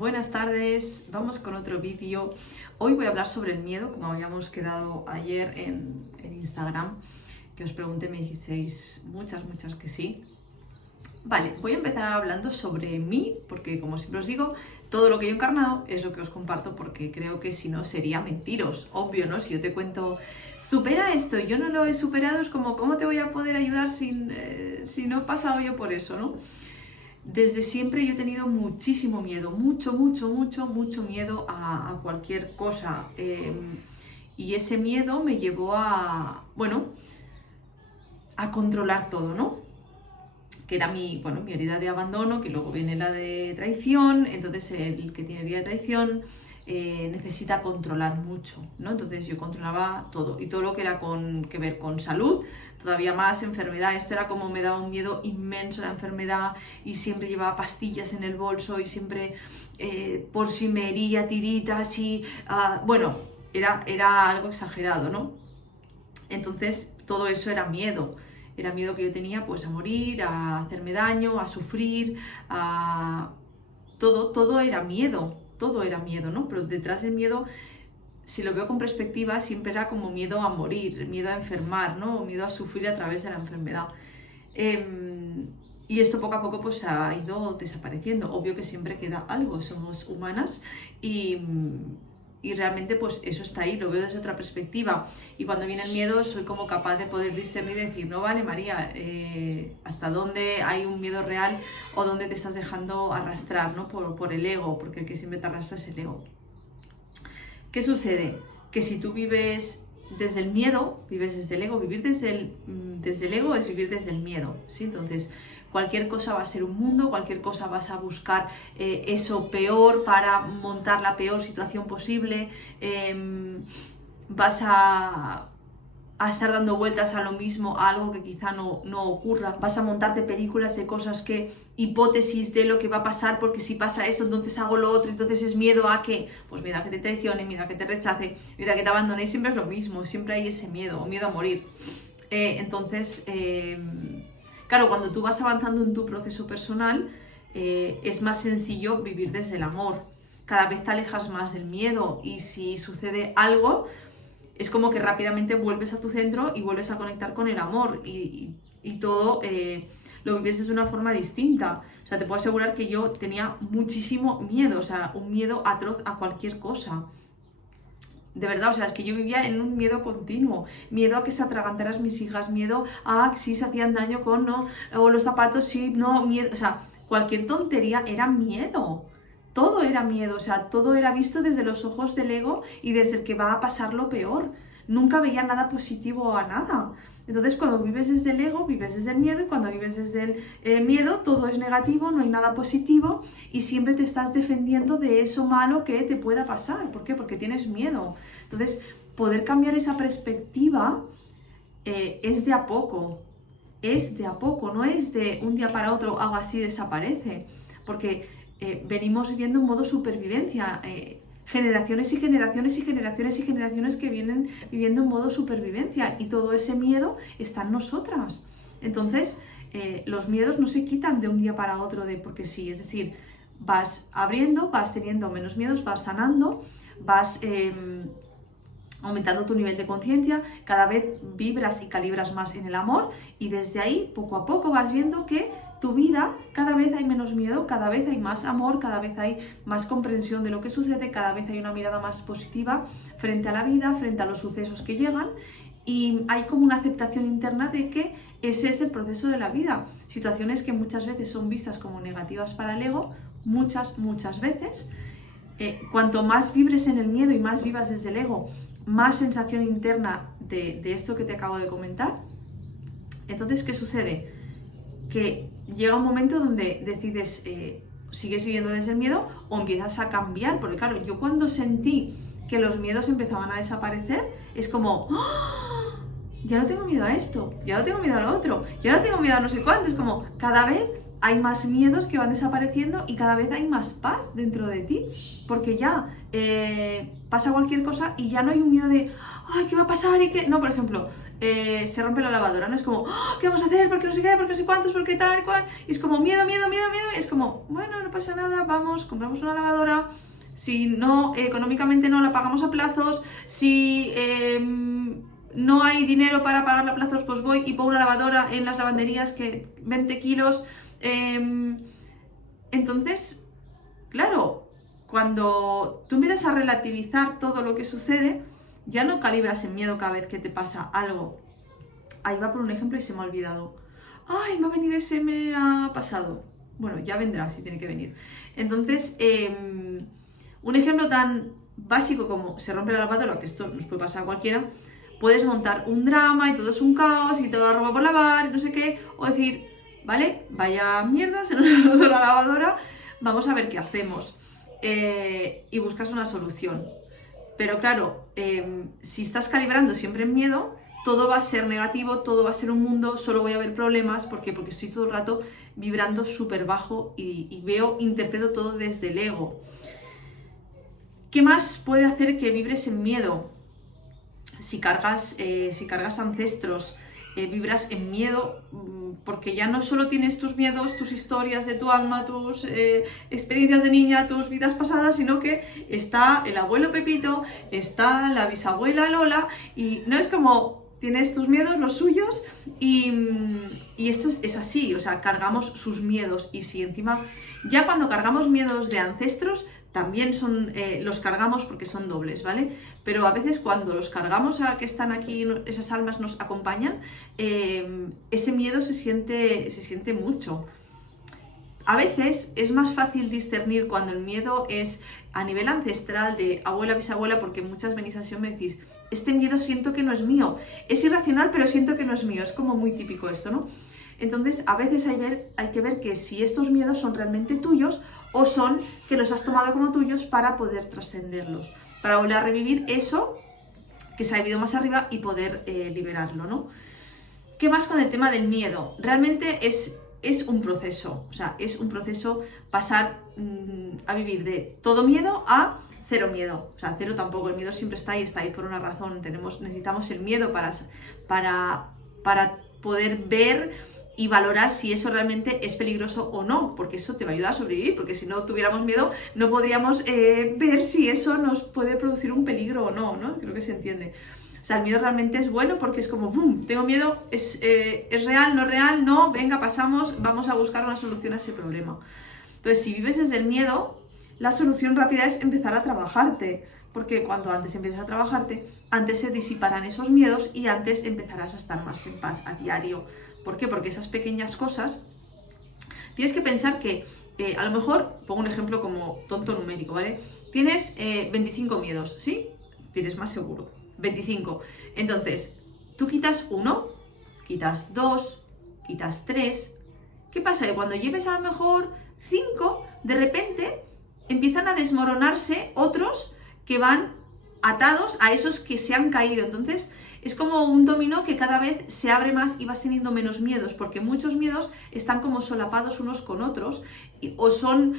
Buenas tardes, vamos con otro vídeo. Hoy voy a hablar sobre el miedo, como habíamos quedado ayer en Instagram, que os pregunté, me dijisteis muchas que sí. Vale, voy a empezar hablando sobre mí, porque como siempre os digo, todo lo que yo he encarnado es lo que os comparto, porque creo que si no sería mentiros, obvio, ¿no? Si yo te cuento, supera esto y yo no lo he superado, es como, ¿cómo te voy a poder ayudar si no he pasado yo por eso, ¿no? Desde siempre yo he tenido muchísimo miedo, mucho miedo a cualquier cosa. Y ese miedo me llevó a controlar todo, ¿no? Que era mi herida de abandono, que luego viene la de traición. Entonces el que tiene herida de traición necesita controlar mucho, ¿no? Entonces yo controlaba todo, y todo lo que era que ver con salud, todavía más, enfermedad. Esto era como, me daba un miedo inmenso la enfermedad, y siempre llevaba pastillas en el bolso, y siempre por si me hería, tiritas, y era algo exagerado, ¿no? Entonces todo eso era miedo que yo tenía, pues a morir, a hacerme daño, a sufrir, todo era miedo, ¿no? Pero detrás del miedo, si lo veo con perspectiva, siempre era como miedo a morir, miedo a enfermar, ¿no? Miedo a sufrir a través de la enfermedad. Y esto poco a poco pues ha ido desapareciendo. Obvio que siempre queda algo, somos humanas, y realmente pues eso está ahí, lo veo desde otra perspectiva, y cuando viene el miedo soy como capaz de poder discernir y decir, no vale, María, hasta dónde hay un miedo real o dónde te estás dejando arrastrar, ¿no? por el ego, porque el que siempre te arrastra es el ego. ¿Qué sucede? Que si tú vives desde el miedo, vives desde el ego. Vivir desde el ego es vivir desde el miedo, ¿sí? Entonces cualquier cosa va a ser un mundo, cualquier cosa vas a buscar eso peor para montar la peor situación posible, vas a estar dando vueltas a lo mismo, a algo que quizá no ocurra, vas a montarte películas de cosas hipótesis de lo que va a pasar, porque si pasa eso, entonces hago lo otro, entonces es miedo a que, pues miedo a que te traicione, miedo a que te rechace, miedo a que te abandone, y siempre es lo mismo, siempre hay ese miedo, o miedo a morir. Claro, cuando tú vas avanzando en tu proceso personal, es más sencillo vivir desde el amor. Cada vez te alejas más del miedo, y si sucede algo, es como que rápidamente vuelves a tu centro y vuelves a conectar con el amor, y todo lo vives de una forma distinta. O sea, te puedo asegurar que yo tenía muchísimo miedo, o sea, un miedo atroz a cualquier cosa. De verdad, o sea, es que yo vivía en un miedo continuo, miedo a que se atragantaran mis hijas, miedo a si se hacían daño con no, o los zapatos, sí, no, miedo, o sea, cualquier tontería era miedo. Todo era miedo, o sea, todo era visto desde los ojos del ego y desde el que va a pasar lo peor. Nunca veía nada positivo a nada. Entonces, cuando vives desde el ego, vives desde el miedo, y cuando vives desde el miedo, todo es negativo, no hay nada positivo, y siempre te estás defendiendo de eso malo que te pueda pasar. ¿Por qué? Porque tienes miedo. Entonces, poder cambiar esa perspectiva es de a poco. Es de a poco, no es de un día para otro hago así, desaparece. Porque venimos viviendo en modo supervivencia, generaciones y generaciones y generaciones y generaciones que vienen viviendo en modo supervivencia, y todo ese miedo está en nosotras. Entonces los miedos no se quitan de un día para otro porque sí, es decir, vas abriendo, vas teniendo menos miedos, vas sanando, vas aumentando tu nivel de conciencia, cada vez vibras y calibras más en el amor, y desde ahí poco a poco vas viendo que tu vida cada vez hay menos miedo, cada vez hay más amor, cada vez hay más comprensión de lo que sucede, cada vez hay una mirada más positiva frente a la vida, frente a los sucesos que llegan, y hay como una aceptación interna de que ese es el proceso de la vida. Situaciones que muchas veces son vistas como negativas para el ego, muchas veces. Cuanto más vibres en el miedo y más vivas desde el ego, más sensación interna de esto que te acabo de comentar. Entonces, ¿qué sucede? Que llega un momento donde decides, sigues viviendo desde el miedo o empiezas a cambiar, porque claro, yo cuando sentí que los miedos empezaban a desaparecer, es como, ¡oh! Ya no tengo miedo a esto, ya no tengo miedo a lo otro, ya no tengo miedo a no sé cuánto. Es como, cada vez hay más miedos que van desapareciendo y cada vez hay más paz dentro de ti, porque ya pasa cualquier cosa y ya no hay un miedo de, ay, ¿qué va a pasar? ¿Y qué? No, por ejemplo, se rompe la lavadora, ¿no? Es como, "Oh, ¿qué vamos a hacer? ¿Por qué no sé qué? ¿Por qué no sé cuántos? ¿Por qué tal? ¿Cuál?". Y es como miedo, miedo, miedo, miedo. Es como, bueno, no pasa nada, vamos, compramos una lavadora. Si no, económicamente no la pagamos a plazos, si no hay dinero para pagarla a plazos, pues voy y pongo una lavadora en las lavanderías que 20 kilos. Entonces, claro, cuando tú empiezas a relativizar todo lo que sucede, ya no calibras en miedo cada vez que te pasa algo. Ahí va por un ejemplo y se me ha olvidado. ¡Ay, me ha venido y se me ha pasado! Bueno, ya vendrá si tiene que venir. Entonces, un ejemplo tan básico como se rompe la lavadora, que esto nos puede pasar a cualquiera, puedes montar un drama y todo es un caos y toda la ropa por lavar y no sé qué, o decir, vale, vaya mierda, se nos ha roto la lavadora, vamos a ver qué hacemos. Y buscas una solución. Pero claro, si estás calibrando siempre en miedo, todo va a ser negativo, todo va a ser un mundo, solo voy a ver problemas. ¿Por qué? Porque estoy todo el rato vibrando súper bajo y interpreto todo desde el ego. ¿Qué más puede hacer que vibres en miedo? Si cargas ancestros, vibras en miedo, porque ya no solo tienes tus miedos, tus historias de tu alma, tus experiencias de niña, tus vidas pasadas, sino que está el abuelo Pepito, está la bisabuela Lola, y no es como tienes tus miedos, los suyos, y esto es así, o sea, cargamos sus miedos, y si encima, ya cuando cargamos miedos de ancestros, también los cargamos porque son dobles, ¿vale? Pero a veces cuando los cargamos a que están aquí, esas almas nos acompañan, ese miedo se siente mucho. A veces es más fácil discernir cuando el miedo es a nivel ancestral de abuela, bisabuela, porque muchas venís a sesión y me decís, este miedo siento que no es mío, es irracional pero siento que no es mío, es como muy típico esto, ¿no? Entonces a veces hay que ver que si estos miedos son realmente tuyos o son que los has tomado como tuyos para poder trascenderlos, para volver a revivir eso que se ha vivido más arriba y poder liberarlo, ¿no? ¿Qué más con el tema del miedo? Realmente es un proceso, o sea, es un proceso pasar a vivir de todo miedo a cero miedo. O sea, cero tampoco, el miedo siempre está ahí por una razón. Necesitamos el miedo para poder ver y valorar si eso realmente es peligroso o no, porque eso te va a ayudar a sobrevivir, porque si no tuviéramos miedo no podríamos ver si eso nos puede producir un peligro o no, ¿no? Creo que se entiende. O sea, el miedo realmente es bueno porque es como, ¡bum!, tengo miedo, ¿es real, no real? No, venga, pasamos, vamos a buscar una solución a ese problema. Entonces, si vives desde el miedo, la solución rápida es empezar a trabajarte, porque cuanto antes empieces a trabajarte, antes se disiparán esos miedos y antes empezarás a estar más en paz a diario. ¿Por qué? Porque esas pequeñas cosas, tienes que pensar que, a lo mejor, pongo un ejemplo como tonto numérico, ¿vale? Tienes 25 miedos, ¿sí? Tienes más seguro, 25. Entonces, tú quitas 1, quitas 2, quitas 3. ¿Qué pasa? Que cuando lleves a lo mejor 5, de repente empiezan a desmoronarse otros que van atados a esos que se han caído. Entonces, es como un dominó que cada vez se abre más y vas teniendo menos miedos, porque muchos miedos están como solapados unos con otros o son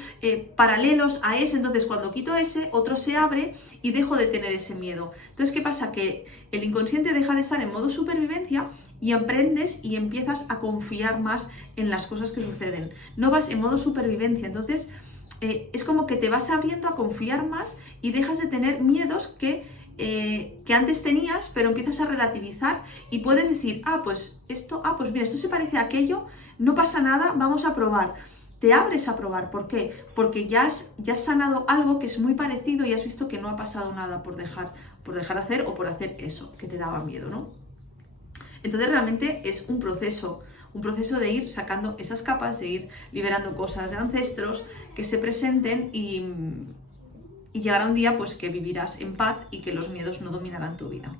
paralelos a ese. Entonces, cuando quito ese, otro se abre y dejo de tener ese miedo. Entonces, ¿qué pasa? Que el inconsciente deja de estar en modo supervivencia y aprendes y empiezas a confiar más en las cosas que suceden. No vas en modo supervivencia. Entonces, es como que te vas abriendo a confiar más y dejas de tener miedos que antes tenías, pero empiezas a relativizar y puedes decir, pues mira, esto se parece a aquello, no pasa nada, vamos a probar. Te abres a probar. ¿Por qué? Porque ya has sanado algo que es muy parecido y has visto que no ha pasado nada por dejar de hacer o por hacer eso que te daba miedo, ¿no? Entonces realmente es un proceso de ir sacando esas capas, de ir liberando cosas de ancestros que se presenten y llegará un día pues que vivirás en paz y que los miedos no dominarán tu vida.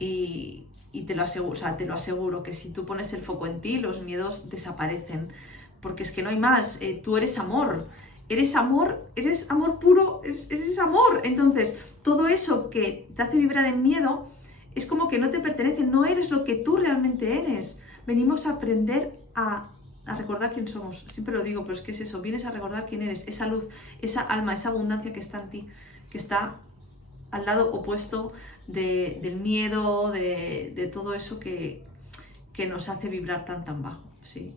Y te lo aseguro que si tú pones el foco en ti, los miedos desaparecen, porque es que no hay más. Tú eres amor puro, eres amor. Entonces, todo eso que te hace vibrar en miedo es como que no te pertenece, no eres lo que tú realmente eres. Venimos a aprender a a recordar quién somos. Siempre lo digo, pero es que es eso, vienes a recordar quién eres, esa luz, esa alma, esa abundancia que está en ti, que está al lado opuesto del miedo, de todo eso que nos hace vibrar tan bajo. Sí.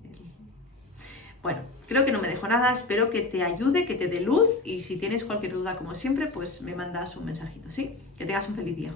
Bueno, creo que no me dejo nada, espero que te ayude, que te dé luz, y si tienes cualquier duda, como siempre, pues me mandas un mensajito, ¿sí? Que tengas un feliz día.